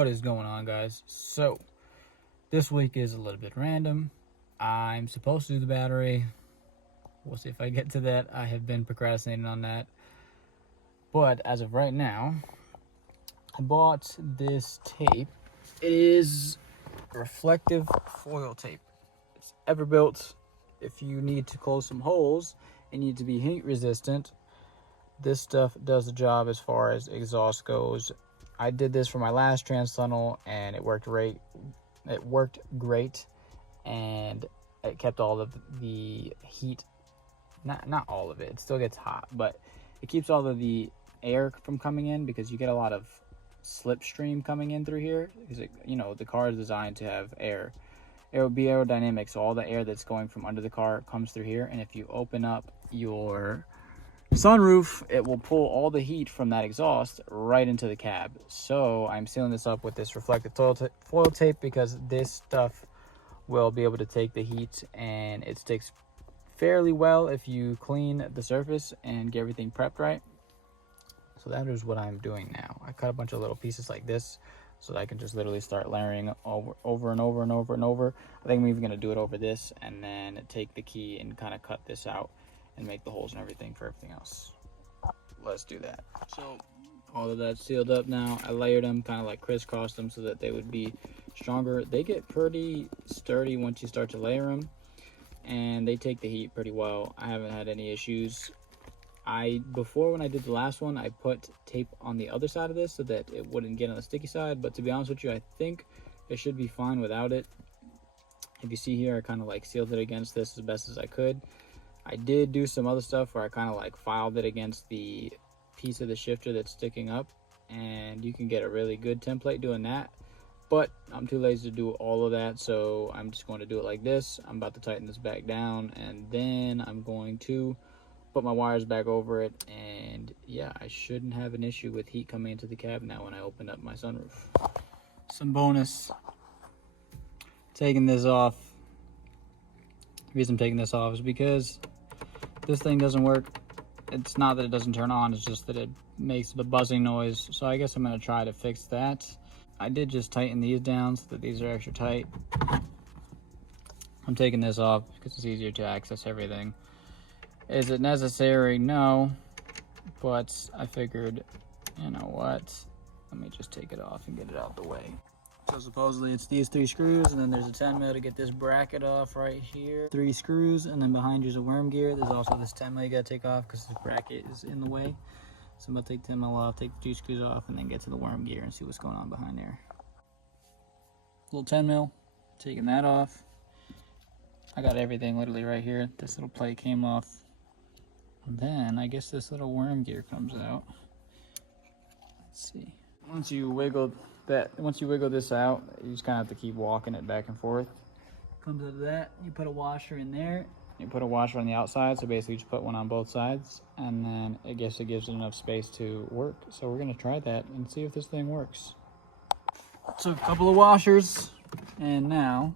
What is going on, guys? So this week is a little bit random. I'm supposed to do the battery. We'll see if I get to that. I have been procrastinating on that, but as of right now, I bought this tape. It is reflective foil tape. It's Everbuilt. If you need to close some holes and need to be heat resistant, this stuff does the job as far as exhaust goes. I did this for my last trans tunnel and it worked great. And it kept all of the heat, not all of it. It still gets hot, but it keeps all of the air from coming in, because you get a lot of slipstream coming in through here, because the car is designed to have air. It will be aerodynamic, so all the air that's going from under the car comes through here, and if you open up your sunroof, it will pull all the heat from that exhaust right into the cab. So I'm sealing this up with this reflective foil tape because this stuff will be able to take the heat, and it sticks fairly well if you clean the surface and get everything prepped right. So that is what I'm doing now. I cut a bunch of little pieces like this so that I can just literally start layering over and over and over and over. I think I'm even going to do it over this and then take the key and kind of cut this out and make the holes and everything for everything else. Let's do that. So all of that's sealed up now. I layered them, kind of like crisscrossed them so that they would be stronger. They get pretty sturdy once you start to layer them, and they take the heat pretty well. I haven't had any issues. Before, when I did the last one, I put tape on the other side of this so that it wouldn't get on the sticky side, but to be honest with you, I think it should be fine without it. If you see here, I kind of like sealed it against this as best as I could. I did do some other stuff where I kind of like filed it against the piece of the shifter that's sticking up, and you can get a really good template doing that, but I'm too lazy to do all of that, so I'm just going to do it like this. I'm about to tighten this back down, and then I'm going to put my wires back over it, and yeah, I shouldn't have an issue with heat coming into the cab now when I open up my sunroof. Some bonus, taking this off. The reason I'm taking this off is because this thing doesn't work. It's not that it doesn't turn on, it's just that it makes the buzzing noise. So I guess I'm going to try to fix that. I did just tighten these down so that these are extra tight. I'm taking this off because it's easier to access everything. Is it necessary? No. But I figured, you know what? Let me just take it off and get it out the way. So supposedly it's these 3 screws, and then there's a 10 mil to get this bracket off right here. 3 screws, and then behind you is a worm gear. There's also this 10 mil you gotta take off because this bracket is in the way. So I'm gonna take 10 mil off, take the 2 screws off, and then get to the worm gear and see what's going on behind there. Little 10 mil, taking that off. I got everything literally right here. This little plate came off. And then I guess this little worm gear comes out. Let's see. Once you wiggle this out, you just kind of have to keep walking it back and forth. Comes out of that, you put a washer in there. You put a washer on the outside, so basically you just put one on both sides, and then I guess it gives it enough space to work. So we're gonna try that and see if this thing works. So a couple of washers, and now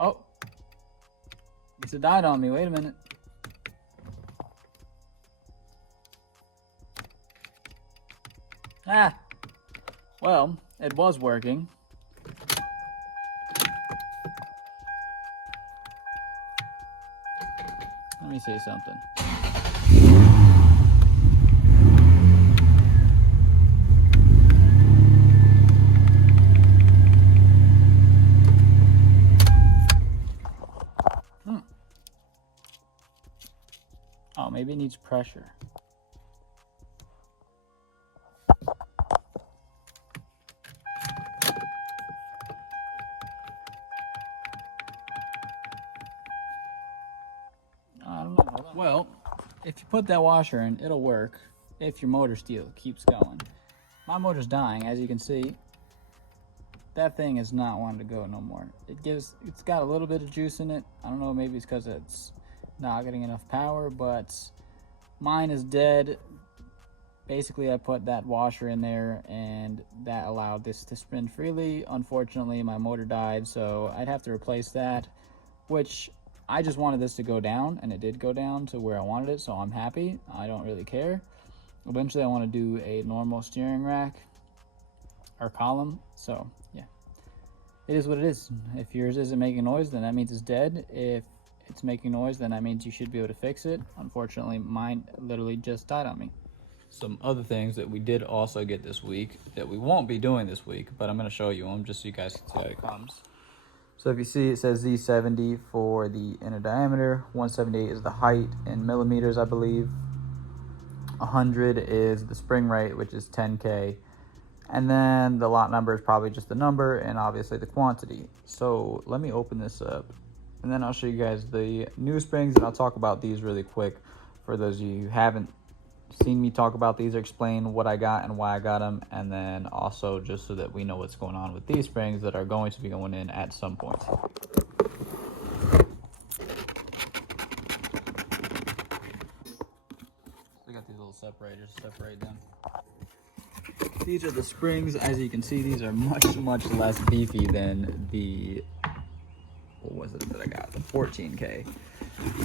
oh, guess it died on me. Wait a minute. Ah, well, it was working. Let me say something. Oh, maybe it needs pressure. I don't know. Well, if you put that washer in, it'll work if your motor still keeps going. My motor's dying, as you can see. That thing is not wanting to go no more. It's got a little bit of juice in it. I don't know, maybe it's because it's not getting enough power, but mine is dead. Basically, I put that washer in there and that allowed this to spin freely. Unfortunately, my motor died, so I'd have to replace that, which I just wanted this to go down, and it did go down to where I wanted it, so I'm happy. I don't really care. eventually I want to do a normal steering rack or column. So yeah, it is what it is. If yours isn't making noise, then that means it's dead. If it's making noise, then that means you should be able to fix it. Unfortunately, mine literally just died on me. Some other things that we did also get this week that we won't be doing this week, but I'm going to show you them just so you guys can see how it comes. So if you see, it says Z70 for the inner diameter, 178 is the height in millimeters, I believe. 100 is the spring rate, which is 10K. And then the lot number is probably just the number and obviously the quantity. So let me open this up and then I'll show you guys the new springs, and I'll talk about these really quick for those of you who haven't seen me talk about these or explain what I got and why I got them, and then also just so that we know what's going on with these springs that are going to be going in at some point. So I got these little separators to separate them. These are the springs. As you can see, these are much less beefy than the, what was it that I got? The 14K.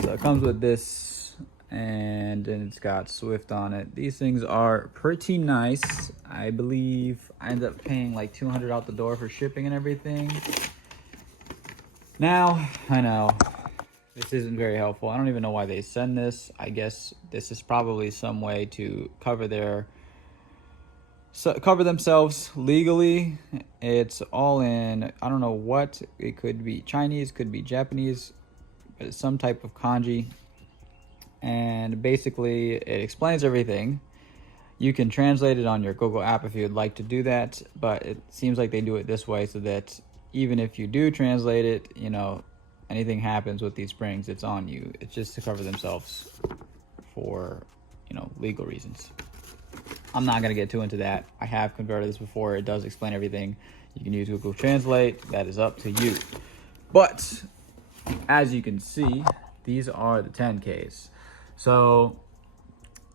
So it comes with this, and then it's got Swift on it. These things are pretty nice. I believe I ended up paying like $200 out the door for shipping and everything. Now, I know this isn't very helpful. I don't even know why they send this. I guess this is probably some way to cover themselves legally. It's all in, I don't know what, it could be Chinese, could be Japanese, but it's some type of kanji. And basically it explains everything. You can translate it on your Google app if you'd like to do that, but it seems like they do it this way so that even if you do translate it, you know, anything happens with these springs, it's on you. It's just to cover themselves for, you know, legal reasons. I'm not going to get too into that. I have converted this before. It does explain everything. You can use Google Translate. That is up to you. But as you can see, these are the 10Ks. So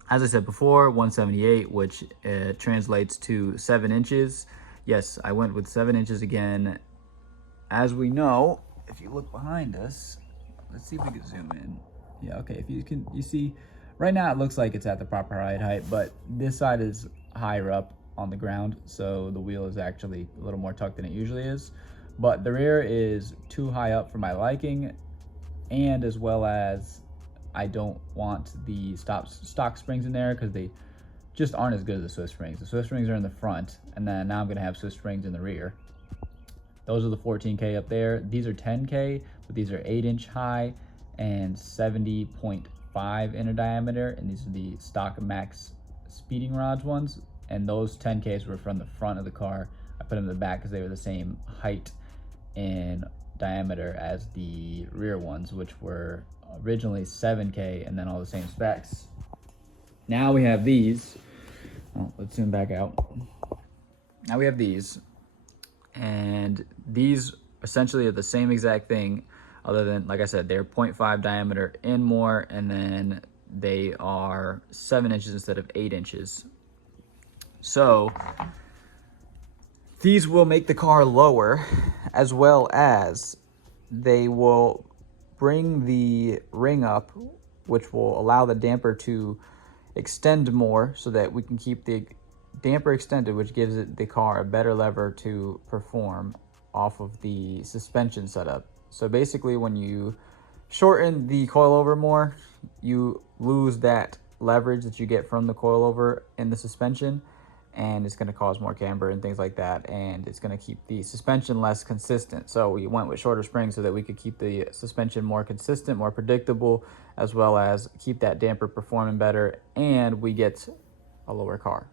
as I said before, 178, which translates to 7 inches. Yes, I went with 7 inches again. As we know, if you look behind us, let's see if we can zoom in. Yeah, okay, if you see, right now it looks like it's at the proper ride height, but this side is higher up on the ground, so the wheel is actually a little more tucked than it usually is. But the rear is too high up for my liking, and as well as I don't want the stock springs in there because they just aren't as good as the Swiss springs. The Swiss springs are in the front, and then now I'm going to have Swiss springs in the rear. Those are the 14K up there. These are 10K, but these are 8-inch high and 70.5 inner diameter, and these are the stock max speeding rods ones. And those 10Ks were from the front of the car. I put them in the back because they were the same height and diameter as the rear ones, which were originally 7K and then all the same specs. Now we have these. Oh, let's zoom back out. Now we have these, and these essentially are the same exact thing, other than, like I said, they're 0.5 diameter in more, and then they are 7 inches instead of 8 inches. So these will make the car lower, as well as they will bring the ring up, which will allow the damper to extend more so that we can keep the damper extended, which gives the car a better lever to perform off of the suspension setup. So basically, when you shorten the coilover more, you lose that leverage that you get from the coilover in the suspension, and it's going to cause more camber and things like that, and it's going to keep the suspension less consistent. So we went with shorter springs so that we could keep the suspension more consistent, more predictable, as well as keep that damper performing better, and we get a lower car.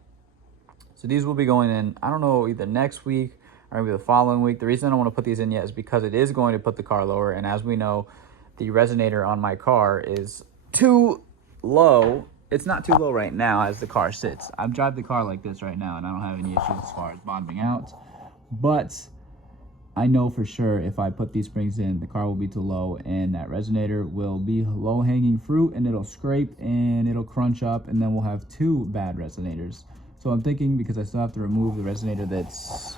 So these will be going in, I don't know, either next week or maybe the following week. The reason I don't want to put these in yet is because it is going to put the car lower, and as we know, the resonator on my car is too low. It's not too low right now as the car sits. I drive the car like this right now, and I don't have any issues as far as bottoming out. But I know for sure if I put these springs in, the car will be too low, and that resonator will be low-hanging fruit, and it'll scrape and it'll crunch up, and then we'll have 2 bad resonators. So I'm thinking, because I still have to remove the resonator that's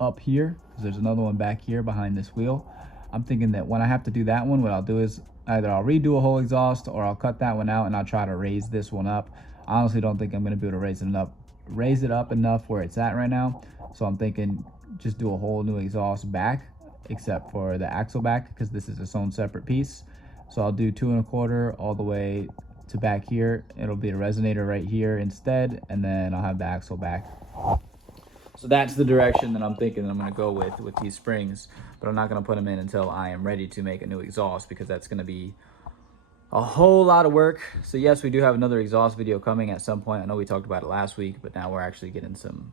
up here, because there's another one back here behind this wheel, I'm thinking that when I have to do that one, what I'll do is either I'll redo a whole exhaust or I'll cut that one out and I'll try to raise this one up. honestly don't think I'm going to be able to raise it up enough where it's at right now. So I'm thinking just do a whole new exhaust back, except for the axle back, because this is its own separate piece. So I'll do 2 1/4 all the way to back here. It'll be a resonator right here instead, and then I'll have the axle back. So that's the direction that I'm thinking that I'm going to go with these springs, but I'm not going to put them in until I am ready to make a new exhaust, because that's going to be a whole lot of work. So yes, we do have another exhaust video coming at some point. I know we talked about it last week, but now we're actually getting some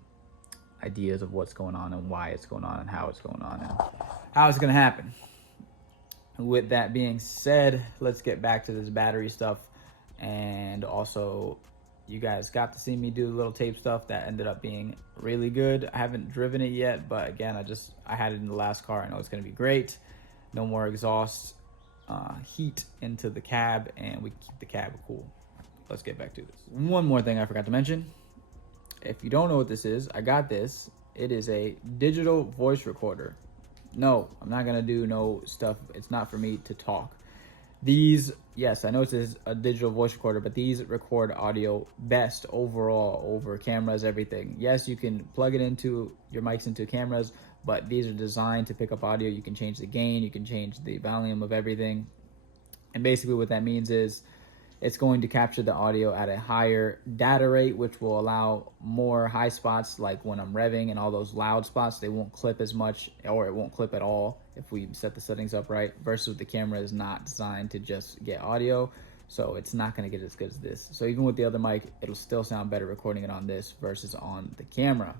ideas of what's going on and why it's going on and how it's going on and how it's going to happen. With that being said, let's get back to this battery stuff. And also, you guys got to see me do the little tape stuff that ended up being really good. I haven't driven it yet, but again, I had it in the last car. I know it's going to be great. No more exhaust heat into the cab, and we keep the cab cool. Let's get back to this. One more thing I forgot to mention. If you don't know what this is, I got this. It is a digital voice recorder. No, I'm not gonna do no stuff. It's not for me to talk. These, yes, I know it says a digital voice recorder, but these record audio best overall over cameras, everything. Yes, you can plug it into your mics into cameras, but these are designed to pick up audio. You can change the gain, you can change the volume of everything. And basically what that means is it's going to capture the audio at a higher data rate, which will allow more high spots, like when I'm revving and all those loud spots, they won't clip as much, or it won't clip at all if we set the settings up right, versus the camera is not designed to just get audio. So it's not going to get as good as this. So even with the other mic, it'll still sound better recording it on this versus on the camera.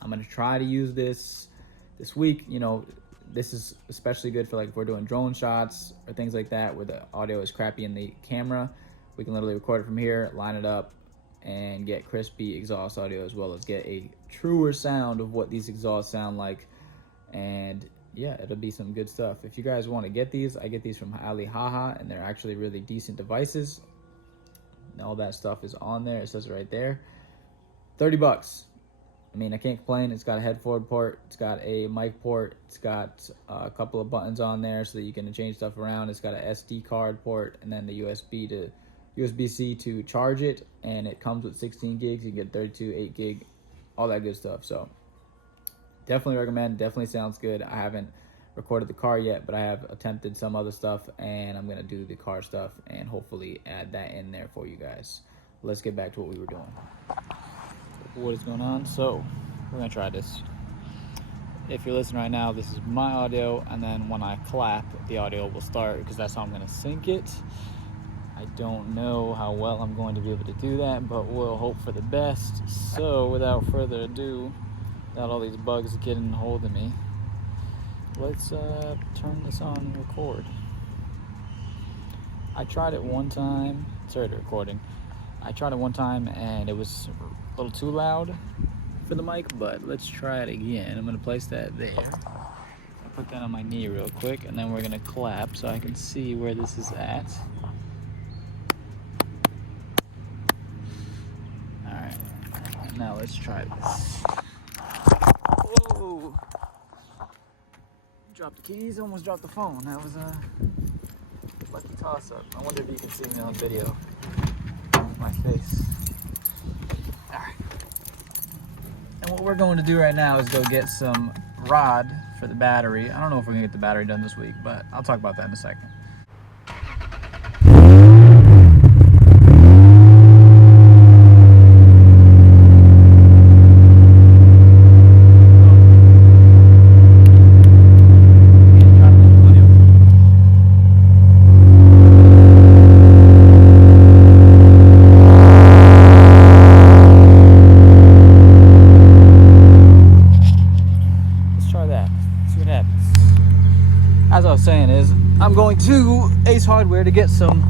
I'm going to try to use this week. You know, this is especially good for like if we're doing drone shots or things like that where the audio is crappy in the camera. We can literally record it from here, line it up, and get crispy exhaust audio, as well as get a truer sound of what these exhausts sound like. And yeah, it'll be some good stuff. If you guys want to get these, I get these from Ali Haha, and they're actually really decent devices. And all that stuff is on there. It says it right there. $30. I mean, I can't complain. It's got a head-forward port. It's got a mic port. It's got a couple of buttons on there so that you can change stuff around. It's got a SD card port, and then the USB-C to charge it. And it comes with 16 gigs. You can get 32, 8 gig, all that good stuff. So definitely recommend. Definitely sounds good. I haven't recorded the car yet, but I have attempted some other stuff, and I'm going to do the car stuff and hopefully add that in there for you guys. Let's get back to what we were doing. What is going on? So we're gonna try this. If you're listening right now, this is my audio, and then when I clap, the audio will start, because that's how I'm gonna sync it. I don't know how well I'm going to be able to do that, but we'll hope for the best. So without further ado, without all these bugs getting hold of me, let's turn this on and record. I tried it one time. Started recording. I tried it one time and it was a little too loud for the mic, but let's try it again. I'm gonna place that there. I'll put that on my knee real quick, and then we're gonna clap so I can see where this is at. Alright, now let's try this. Whoa! Dropped the keys, almost dropped the phone. That was a lucky toss up. I wonder if you can see me on the video. My face. Alright. And what we're going to do right now is go get some rod for the battery. I don't know if we're going to get the battery done this week, but I'll talk about that in a second. As I was saying is, I'm going to Ace Hardware to get some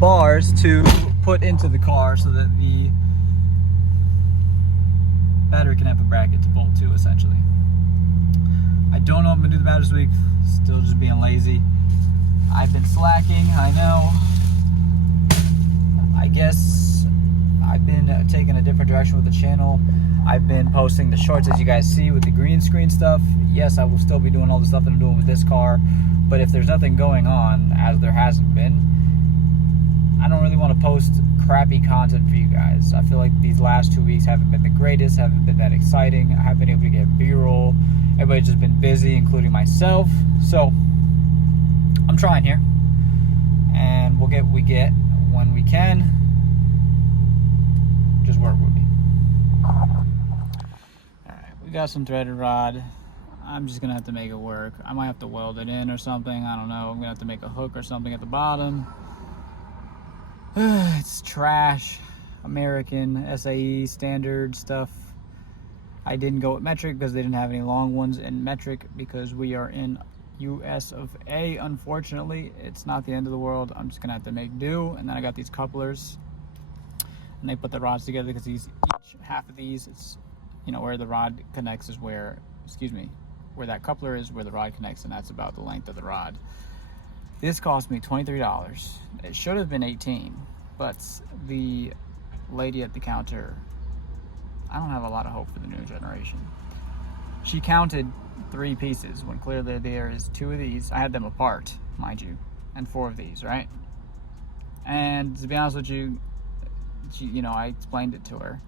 bars to put into the car so that the battery can have a bracket to bolt to, essentially. I don't know if I'm going to do the battery this week, still just being lazy. I've been slacking, I know. I guess I've been taking a different direction with the channel. I've been posting the shorts, as you guys see, with the green screen stuff. Yes, I will still be doing all the stuff that I'm doing with this car, but if there's nothing going on, as there hasn't been, I don't really want to post crappy content for you guys. I feel like these last 2 weeks haven't been the greatest, haven't been that exciting. I haven't been able to get B-roll. Everybody's just been busy, including myself. So I'm trying here, and we'll get what we get when we can. Just work with me. Alright, we got some threaded rod. I'm just gonna have to make it work. I might have to weld it in or something. I don't know. I'm gonna have to make a hook or something at the bottom. It's trash. American SAE standard stuff. I didn't go with metric because they didn't have any long ones in metric because we are in US of A. Unfortunately, it's not the end of the world. I'm just gonna have to make do. And then I got these couplers, and they put the rods together because each half of these, it's, you know, where the rod connects is where, where that coupler is where the rod connects, and that's about the length of the rod. This cost me $23. It should have been $18, but the lady at the counter, I don't have a lot of hope for the new generation. She counted 3 pieces when clearly there is 2 of these. I had them apart, mind you, and 4 of these, right? And to be honest with you, I explained it to her.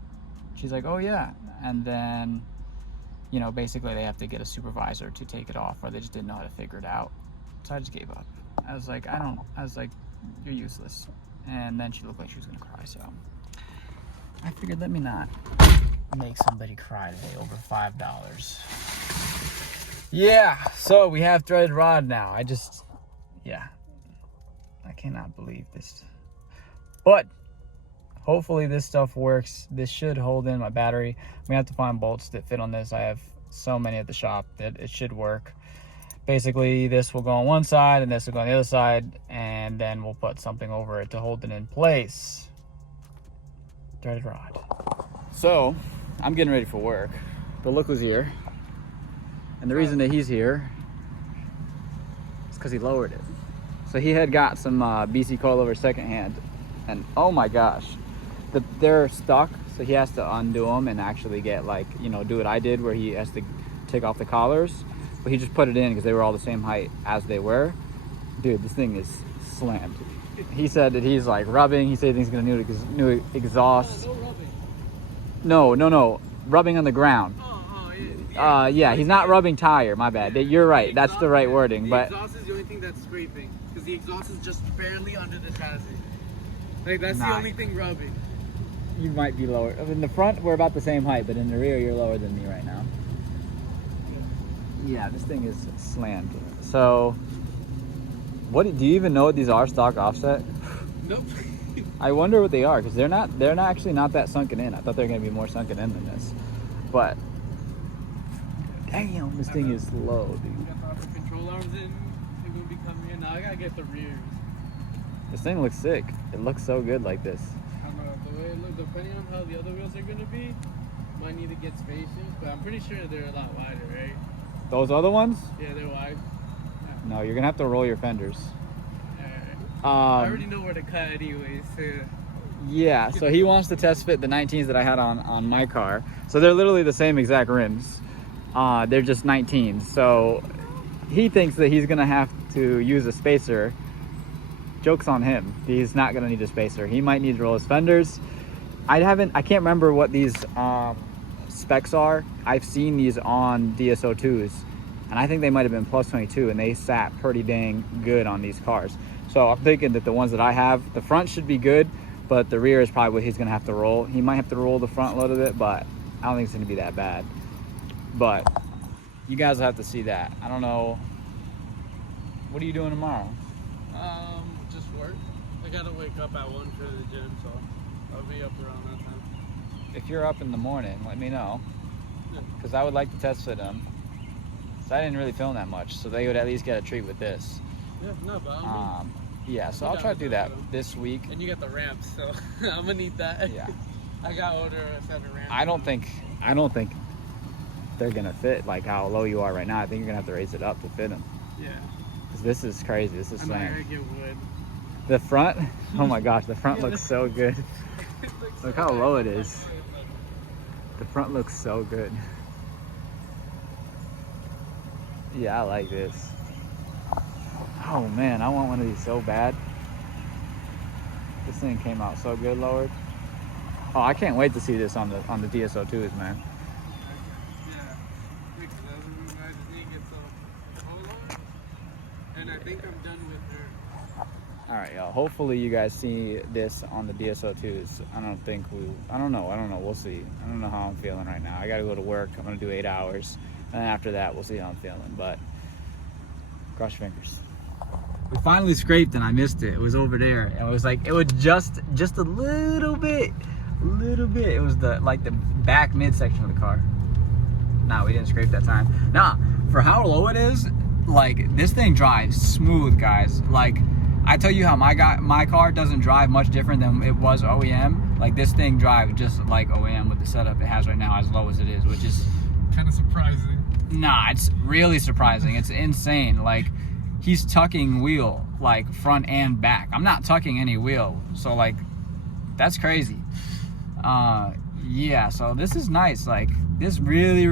She's like, oh yeah. And then, basically they have to get a supervisor to take it off, or they just didn't know how to figure it out. So I just gave up. I was like, you're useless. And then she looked like she was gonna cry, so I figured, let me not make somebody cry today over $5. Yeah, so we have threaded rod now. I cannot believe this. But hopefully this stuff works. This should hold in my battery. We have to find bolts that fit on this. I have so many at the shop that it should work. Basically, this will go on one side and this will go on the other side, and then we'll put something over it to hold it in place. Threaded rod. So, I'm getting ready for work. But look who's here. And the reason that he's here is because he lowered it. So he had got some BC coilovers secondhand, and oh my gosh, they're stuck. So he has to undo them and actually get do what I did, where he has to take off the collars. But he just put it in because they were all the same height as they were. Dude, this thing is slammed. He said that he's rubbing. He said he's gonna need a new exhaust. No rubbing. No, rubbing on the ground. Yeah, he's not rubbing tire. My bad. You're right. That's the right wording. The but exhaust is the only thing that's scraping, because the exhaust is just barely under the chassis. That's the only thing rubbing. You might be lower. In the front, we're about the same height, but in the rear, you're lower than me right now. Yeah, this thing is slammed. So, do you even know what these are? Stock offset? Nope. I wonder what they are, because they're not actually not that sunken in. I thought they were gonna be more sunken in than this, but damn, this thing is low, dude. Got the control arms in. It will be coming in. Now I gotta get the rears. This thing looks sick. It looks so good like this. I don't know, the way it looks, depending on how the other wheels are gonna be, might need to get spaces, but I'm pretty sure they're a lot wider, right? Those other ones? Yeah, they're wide. Yeah. No, you're gonna have to roll your fenders. I already know where to cut anyways. So. Yeah, so he wants to test fit the 19s that I had on my car. So they're literally the same exact rims. They're just 19s. So he thinks that he's gonna have to use a spacer. Joke's on him. He's not gonna need a spacer. He might need to roll his fenders. I can't remember what these specs are. I've seen these on DSO2s, and I think they might have been plus 22, and they sat pretty dang good on these cars. So I'm thinking that the ones that I have, the front should be good, but the rear is probably what he's gonna have to roll. He might have to roll the front a little bit, but I don't think it's gonna be that bad. But you guys will have to see that. I don't know. What are you doing tomorrow? Just work. I gotta wake up at 1 for the gym, so I'll be up around that time. If you're up in the morning, let me know, because I would like to test fit them. So I didn't really film that much, so they would at least get a treat with this. Yeah, no, but yeah, so I'll try to do that this week. And you got the ramps, so I'm gonna need that. Yeah. I got order a 7 ramp. I don't think they're gonna fit like how low you are right now. I think you're gonna have to raise it up to fit them. Yeah. Because this is crazy. This is I'm slammed. gonna get wood. The front, oh my gosh, the front looks so good. Look how low it is. The front looks so good. Yeah, I like this. Oh man, I want one of these so bad. This thing came out so good lowered. Oh, I can't wait to see this on the DSO2s, man. Yeah, because that's when I just need to get some hold on. And I think I'm done with her. All right, y'all. Hopefully you guys see this on the DSO2s. I don't know. We'll see. I don't know how I'm feeling right now. I got to go to work. I'm going to do 8 hours. And after that, we'll see how I'm feeling. But cross your fingers. We finally scraped and I missed it. It was over there. And it was like, it was just a little bit. It was the back midsection of the car. Nah, we didn't scrape that time. Nah, for how low it is, like, this thing drives smooth, guys. Like, I tell you how my car doesn't drive much different than it was OEM. Like, this thing drives just like OEM with the setup it has right now, as low as it is, which is kind of surprising. Nah, it's really surprising. It's insane. Like, he's tucking wheel, like, front and back. I'm not tucking any wheel, so, like, that's crazy. Yeah, so this is nice. Like, this really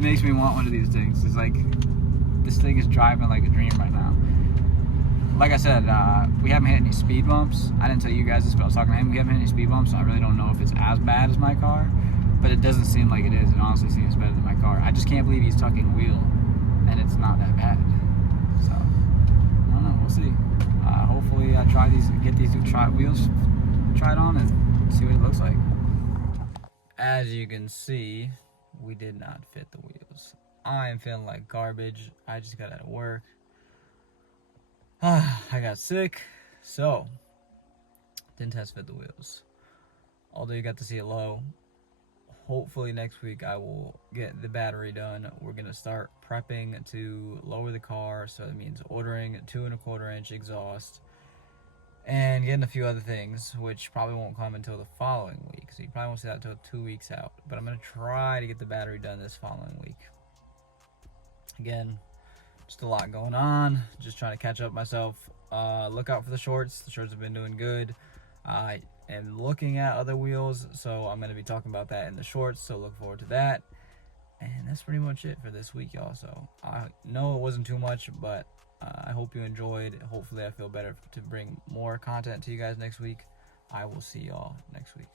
makes me want one of these things. It's like, this thing is driving like a dream right now. Like I said, we haven't hit any speed bumps. I didn't tell you guys this, but I was talking to him. We haven't hit any speed bumps, so I really don't know if it's as bad as my car, but it doesn't seem like it is. It honestly seems better than my car. I just can't believe he's tucking wheel, and it's not that bad. So, I don't know. We'll see. Hopefully I get these two wheels tried on and see what it looks like. As you can see, we did not fit the wheels. I am feeling like garbage. I just got out of work. I got sick, so didn't test fit the wheels. Although you got to see it low. Hopefully next week I will get the battery done. We're gonna start prepping to lower the car, so it means ordering a 2 1/4 inch exhaust and getting a few other things, which probably won't come until the following week. So you probably won't see that until 2 weeks out. But I'm gonna try to get the battery done this following week. Again, just a lot going on. Just trying to catch up myself. Look out for the shorts. The shorts have been doing good. I am looking at other wheels, so I'm gonna be talking about that in the shorts. So look forward to that. And that's pretty much it for this week, y'all. So I know it wasn't too much, but I hope you enjoyed. Hopefully I feel better to bring more content to you guys next week. I will see y'all next week.